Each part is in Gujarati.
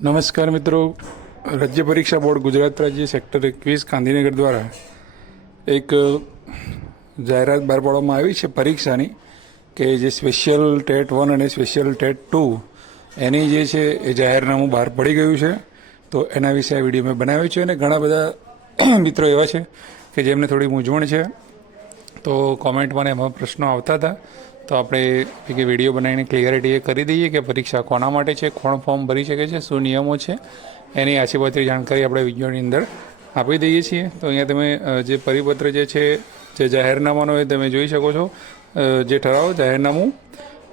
નમસ્કાર મિત્રો, રાજ્ય પરીક્ષા બોર્ડ ગુજરાત રાજ્ય સેક્ટર 21 ગાંધીનગર દ્વારા એક જાહેરાત બહાર પાડવામાં આવી છે પરીક્ષાની કે જે સ્પેશિયલ ટેટ 1 અને સ્પેશિયલ ટેટ 2 એની જે છે એ જાહેરનામું બહાર પડી ગયું છે. તો એના વિશે આ વિડીયો મેં બનાવ્યો છે અને ઘણા બધા મિત્રો એવા છે કે જેમને થોડી મૂંઝવણ છે, તો કોમેન્ટમાં એમાં પ્રશ્નો આવતા હતા. તો આપણે એક વિડીયો બનાવીને ક્લિયરિટી એ કરી દઈએ કે પરીક્ષા કોના માટે છે, કોણ ફોર્મ ભરી શકે છે, શું નિયમો છે, એની આછીપાતળી જાણકારી આપણે વિડીયોની અંદર આપી દઈએ છીએ. તો અહીંયા તમે જે પરિપત્ર જે છે, જે જાહેરનામાનો એ તમે જોઈ શકો છો. જે ઠરાવ જાહેરનામું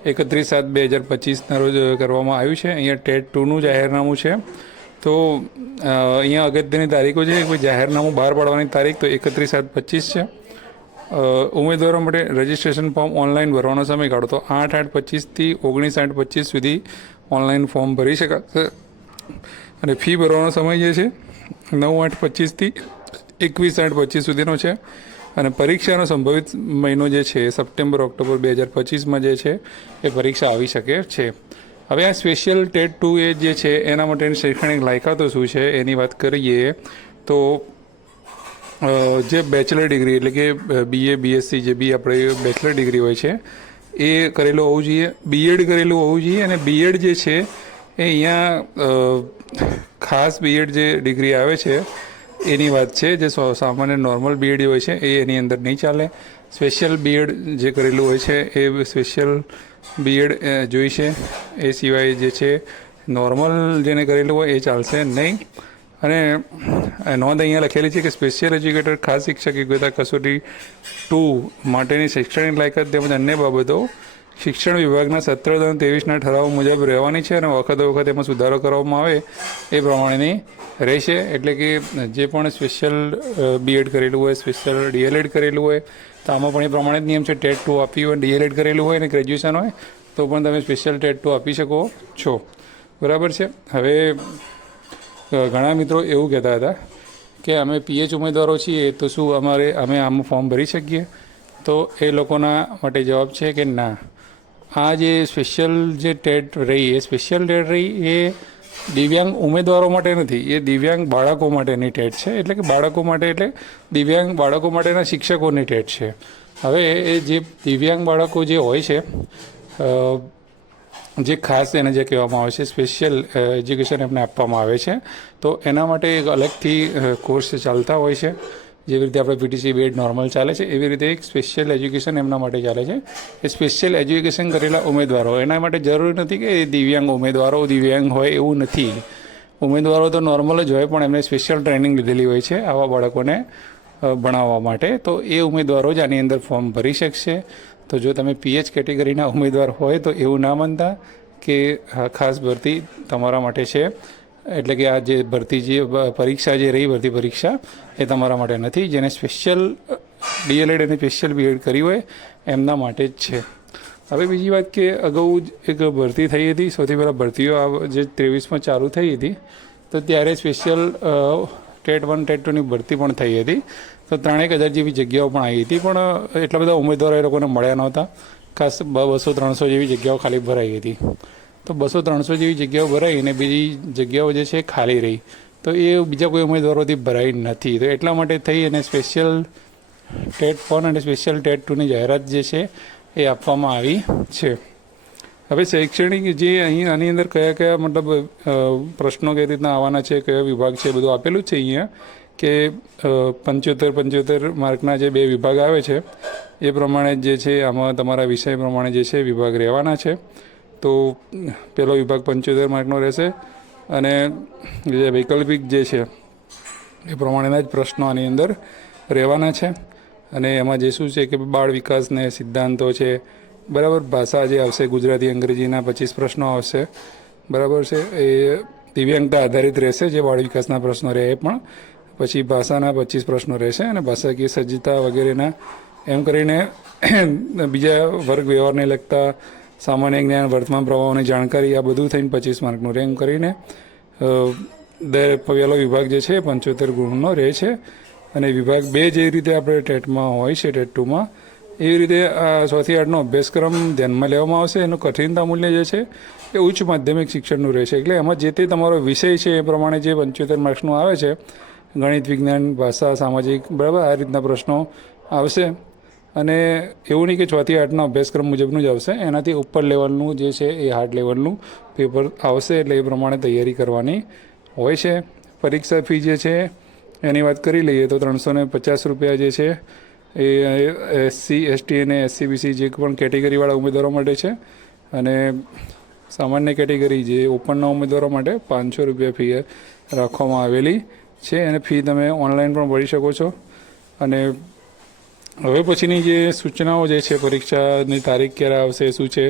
31/7/2025ના રોજ કરવામાં આવ્યું છે. અહીંયા ટેટ 2નું જાહેરનામું છે. તો અહીંયા અગત્યની તારીખો છે. કોઈ જાહેરનામું બહાર પાડવાની તારીખ તો 31/7/25 છે. ઉમેદવારો માટે રજિસ્ટ્રેશન ફોર્મ ઓનલાઈન ભરવાનો સમયગાળો તો 8/8/25થી 19/8/25 સુધી ઓનલાઈન ફોર્મ ભરી શકાશે. અને ફી ભરવાનો સમય જે છે 9/8/25થી 21/8/25 સુધીનો છે. અને પરીક્ષાનો સંભવિત મહિનો જે છે સપ્ટેમ્બર-ઓક્ટોબર 2025માં જે છે એ પરીક્ષા આવી શકે છે. હવે આ સ્પેશિયલ ટેટ 2 એ જે છે એના માટેની શૈક્ષણિક લાયકાતો શું છે એની વાત કરીએ તો જે બેચલર ડિગ્રી એટલે કે BA BSc જે બી આપણે બેચલર ડિગ્રી હોય છે એ કરેલું હોવું જોઈએ, બીએડ કરેલું હોવું જોઈએ. અને બીએડ જે છે એ અહીંયા ખાસ બીએડ જે ડિગ્રી આવે છે એની વાત છે. જે સામાન્ય નોર્મલ બીએડ હોય છે એ એની અંદર નહીં ચાલે. સ્પેશિયલ બીએડ જે કરેલું હોય છે એ સ્પેશિયલ બીએડ જોઈશે. એ સિવાય જે છે નોર્મલ જેને કરેલું હોય એ ચાલશે નહીં. અને નોંધ અહીંયા લખેલી છે કે સ્પેશિયલ એજ્યુકેટર ખાસ શિક્ષક યોગ્યતા કસોટી 2 માટેની શૈક્ષણિક લાયકાત તેમજ અન્ય બાબતો શિક્ષણ વિભાગના 17/23ના ઠરાવ મુજબ રહેવાની છે. અને વખત એમાં સુધારો કરવામાં આવે એ પ્રમાણેની રહેશે. એટલે કે જે પણ સ્પેશિયલ બીએડ કરેલું હોય, સ્પેશિયલ DLED કરેલું હોય તો આમાં પણ એ પ્રમાણે જ નિયમ છે. ટેટ 2 આપી હોય, DLED કરેલું હોય અને ગ્રેજ્યુએશન હોય તો પણ તમે સ્પેશિયલ ટેટ 2 આપી શકો છો. બરાબર છે. હવે ઘણા મિત્રો એવું કહેતા હતા કે અમે PH ઉમેદવારો છીએ તો શું અમે આમાં ફોર્મ ભરી શકીએ? તો એ લોકોના માટે જવાબ છે કે ના. આ જે સ્પેશિયલ જે ટેટ રહી એ સ્પેશિયલ ટેટ રહી એ દિવ્યાંગ ઉમેદવારો માટે નથી, એ દિવ્યાંગ બાળકો માટેની ટેટ છે. એટલે કે બાળકો માટે એટલે દિવ્યાંગ બાળકો માટેના શિક્ષકોની ટેટ છે. હવે એ જે દિવ્યાંગ બાળકો જે હોય છે જે ખાસ એને જે કહેવામાં આવે છે સ્પેશિયલ એજ્યુકેશન એમને આપવામાં આવે છે. તો એના માટે એક અલગથી કોર્સ ચાલતા હોય છે. જેવી રીતે આપણે PTC BEd નોર્મલ ચાલે છે એવી રીતે એક સ્પેશિયલ એજ્યુકેશન એમના માટે ચાલે છે. એ સ્પેશિયલ એજ્યુકેશન કરેલા ઉમેદવારો, એના માટે જરૂરી નથી કે દિવ્યાંગ ઉમેદવારો દિવ્યાંગ હોય એવું નથી. ઉમેદવારો તો નોર્મલ જ હોય પણ એમને સ્પેશિયલ ટ્રેનિંગ લીધેલી હોય છે આવા બાળકોને ભણાવવા માટે. તો એ ઉમેદવારો જ આની અંદર ફોર્મ ભરી શકશે. તો જો તમે PH કેટેગરીના ઉમેદવાર હોય તો એવું ના માનતા કે ખાસ ભરતી તમારા માટે છે. એટલે કે આ જે ભરતી જે પરીક્ષા જે રહી ભરતી પરીક્ષા એ તમારા માટે નથી. જેને સ્પેશિયલ DLED અને સ્પેશિયલ BEd કરી હોય એમના માટે જ છે. હવે બીજી વાત કે અગાઉ જ એક ભરતી થઈ હતી. સૌથી પહેલાં ભરતીઓ જે 23માં ચાલુ થઈ હતી તો ત્યારે સ્પેશિયલ ટેટ 1 ટેટ 2ની ભરતી પણ થઈ હતી. તો 3,000 જેવી જગ્યાઓ પણ આવી હતી. પણ એટલા બધા ઉમેદવારો એ લોકોને મળ્યા નહોતા. ખાસ 200-300 જેવી જગ્યાઓ ખાલી ભરાઈ હતી. તો 200-300 જેવી જગ્યાઓ ભરાઈ અને બીજી જગ્યાઓ જે છે ખાલી રહી. તો એ બીજા કોઈ ઉમેદવારોથી ભરાઈ નથી. તો એટલા માટે થઈ અને સ્પેશિયલ ટેટ 1 અને સ્પેશિયલ ટેટ 2ની જાહેરાત જે છે એ આપવામાં આવી છે. હવે શૈક્ષણિક જે અહીં આની અંદર કયા મતલબ પ્રશ્નો કઈ રીતના આવવાના છે, કયો વિભાગ છે, બધું આપેલું જ છે અહીંયા કે 75 માર્કના જે 2 વિભાગ આવે છે એ પ્રમાણે જે છે આમાં તમારા વિષય પ્રમાણે જે છે વિભાગ રહેવાના છે. તો પહેલો વિભાગ 75 માર્કનો રહેશે અને જે વૈકલ્પિક જે છે એ પ્રમાણેના જ પ્રશ્નો આની અંદર રહેવાના છે. અને એમાં જે શું છે કે બાળ વિકાસને સિદ્ધાંતો છે, બરાબર. ભાષા જે આવશે ગુજરાતી અંગ્રેજીના 25 પ્રશ્નો આવશે, બરાબર છે. એ દિવ્યાંગતા આધારિત રહેશે જે બાળ વિકાસના પ્રશ્નો રહે એ પણ. પછી ભાષાના 25 પ્રશ્નો રહેશે અને ભાષાકીય સજ્જતા વગેરેના એમ કરીને બીજા વર્ગ વ્યવહારને લગતા સામાન્ય જ્ઞાન, વર્તમાન પ્રવાહોની જાણકારી, આ બધું થઈને 25 માર્કનું રહે. એમ કરીને પહેલો વિભાગ જે છે 75 ગુણનો રહે છે. અને વિભાગ 2 જે રીતે આપણે ટેટમાં હોય છે ટેટ 2માં એવી રીતે આ 6 થી 8નો અભ્યાસક્રમ ધ્યાનમાં લેવામાં આવશે. એનું કઠિનતા મૂલ્ય જે છે એ ઉચ્ચ માધ્યમિક શિક્ષણનું રહેશે. એટલે એમાં જે તે તમારો વિષય છે એ પ્રમાણે જે 75 માર્ક્સનું આવે છે, ગણિત, વિજ્ઞાન, ભાષા, સામાજિક, બરાબર, આ રીતના પ્રશ્નો આવશે. અને એવું નહીં કે 6 થી 8ના અભ્યાસક્રમ મુજબનું જ આવશે, એનાથી ઉપર લેવલનું જે છે એ હાર્ડ લેવલનું પેપર આવશે. એટલે એ પ્રમાણે તૈયારી કરવાની હોય છે. પરીક્ષા ફી જે છે એની વાત કરી લઈએ તો 350 રૂપિયા જે છે એ SC, ST અને SCBC જે પણ કેટેગરીવાળા ઉમેદવારો માટે છે. અને સામાન્ય કેટેગરી જે ઓપનના ઉમેદવારો માટે 500 રૂપિયા ફી રાખવામાં આવેલી છે. અને ફી તમે ઓનલાઈન પણ ભરી શકો છો. અને હવે પછીની જે સૂચનાઓ જે છે, પરીક્ષાની તારીખ ક્યારે આવશે, શું છે,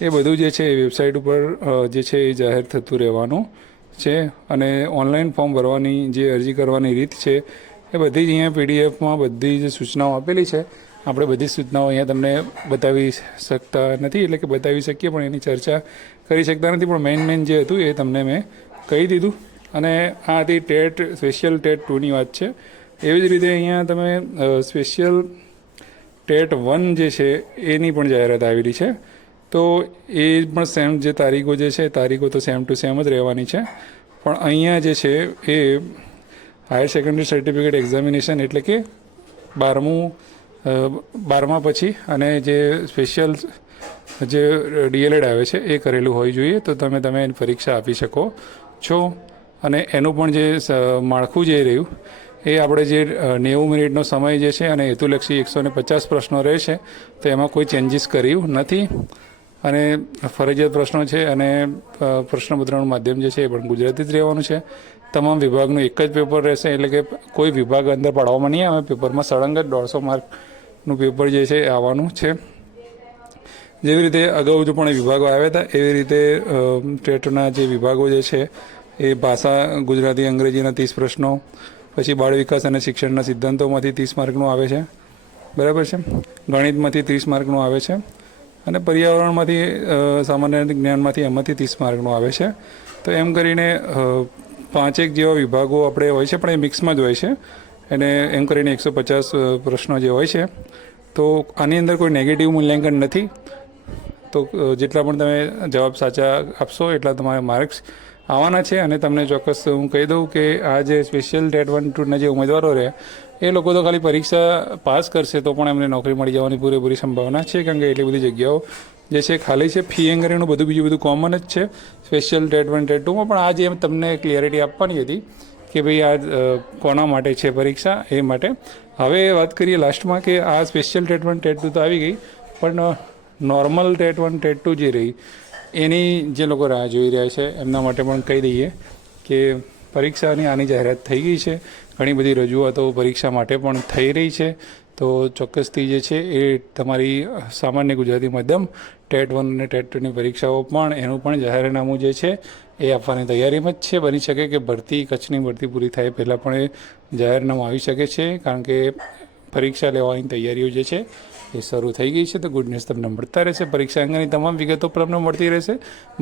એ બધું જે છે એ વેબસાઇટ ઉપર જે છે એ જાહેર થતું રહેવાનું છે. અને ઓનલાઈન ફોર્મ ભરવાની જે અરજી કરવાની રીત છે એ બધી જ અહીંયા PDFમાં બધી જ સૂચનાઓ આપેલી છે. આપણે બધી સૂચનાઓ અહીંયા તમને બતાવી શકતા નથી, એટલે કે બતાવી શકીએ પણ એની ચર્ચા કરી શકતા નથી. પણ મેઇન જે હતું એ તમને મેં કહી દીધું. અને આ હતી ટેટ, સ્પેશિયલ ટેટ 2ની વાત છે. એવી જ રીતે અહીંયા તમે સ્પેશિયલ ટેટ 1 જે છે એની પણ જાહેરાત આવેલી છે. તો એ પણ સેમ જે તારીખો જે છે, તારીખો તો સેમ ટુ સેમ જ રહેવાની છે. પણ અહીંયા જે છે એ હાયર સેકન્ડરી સર્ટિફિકેટ એક્ઝામિનેશન, એટલે કે 12મા પછી અને જે સ્પેશિયલ જે DLED આવે છે એ કરેલું હોવી જોઈએ. તો તમે એની પરીક્ષા આપી શકો છો. અને એનું પણ જે માળખું જે રહ્યું એ આપણે જે 90 મિનિટનો સમય જે છે અને હેતુલક્ષી 150 પ્રશ્નો રહેશે. તો એમાં કોઈ ચેન્જીસ કર્યું નથી. અને ફરજિયાત પ્રશ્નો છે. અને પ્રશ્નપત્રનું માધ્યમ જે છે એ પણ ગુજરાતી જ રહેવાનું છે. તમામ વિભાગનું એક જ પેપર રહેશે, એટલે કે કોઈ વિભાગ અંદર પાડવામાં નહીં આવે. પેપરમાં સળંગ જ 150 માર્કનું પેપર જે છે એ આવવાનું છે. જેવી રીતે અગાઉ જો પણ વિભાગો આવ્યા હતા એવી રીતે ટેટના જે વિભાગો જે છે એ ભાષા, ગુજરાતી, અંગ્રેજીના 30 પ્રશ્નો, પછી બાળ વિકાસ અને શિક્ષણના સિદ્ધાંતોમાંથી 30 માર્કનું આવે છે, બરાબર છે. ગણિતમાંથી 30 માર્કનું આવે છે. અને પર્યાવરણમાંથી, સામાન્ય જ્ઞાનમાંથી એમાંથી 30 માર્કનું આવે છે. તો એમ કરીને 5 જેવા વિભાગો આપણે હોય છે, પણ એ મિક્સમાં જ હોય છે. અને એમ કરીને 150 પ્રશ્નો જે હોય છે. તો આની અંદર કોઈ નેગેટિવ મૂલ્યાંકન નથી. તો જેટલા પણ તમે જવાબ સાચા આપશો એટલા તમારા માર્ક્સ આવવાના છે. અને તમને ચોક્કસ હું કહી દઉં કે આ જે સ્પેશિયલ ટેટ 1, 2ના જે ઉમેદવારો રહ્યા એ લોકો તો ખાલી પરીક્ષા પાસ કરશે તો પણ એમને નોકરી મળી જવાની પૂરેપૂરી સંભાવના છે. કારણ કે એટલી બધી જગ્યાઓ જે છે ખાલી છે. ફી અંગેનું બીજું બધું કોમન જ છે સ્પેશિયલ ટેટ 1, ટેટ 2માં. પણ આ જે તમને ક્લિયરિટી આપવાની હતી કે ભાઈ આ કોના માટે છે પરીક્ષા, એ માટે. હવે વાત કરીએ લાસ્ટમાં કે આ સ્પેશિયલ ટેટ 1, ટેટ 2 તો આવી ગઈ, પણ નોર્મલ ટેટ 1, ટેટ 2 જે રહી એની જે લોકો રાહ જોઈ રહ્યા છે એમના માટે પણ કહી દઈએ કે પરીક્ષાની આની જાહેરાત થઈ ગઈ છે. ઘણી બધી રજૂઆતો પરીક્ષા માટે પણ થઈ રહી છે. તો ચોક્કસથી જે છે એ તમારી સામાન્ય ગુજરાતી માધ્યમ ટેટ 1 અને ટેટ 2ની પરીક્ષાઓ પણ એનું પણ જાહેરનામું જે છે એ આપવાની તૈયારીમાં જ છે. બની શકે કે કચ્છની ભરતી પૂરી થાય પહેલાં પણ એ જાહેરનામું આવી શકે છે. કારણ કે પરીક્ષા લેવાની તૈયારીઓ જે છે એ શરૂ થઈ ગઈ છે. તો ગુડ ન્યૂઝ તમને મળતા રહેશે. પરીક્ષા અંગેની તમામ વિગતો પણ તમને મળતી રહેશે.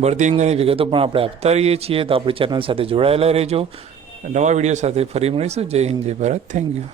ભરતી અંગેની વિગતો પણ આપણે આપતા રહીએ છીએ. તો આપણી ચેનલ સાથે જોડાયેલા રહેજો. નવા વિડીયો સાથે ફરી મળીશું. જય હિન્દ, જય ભારત. Thank you.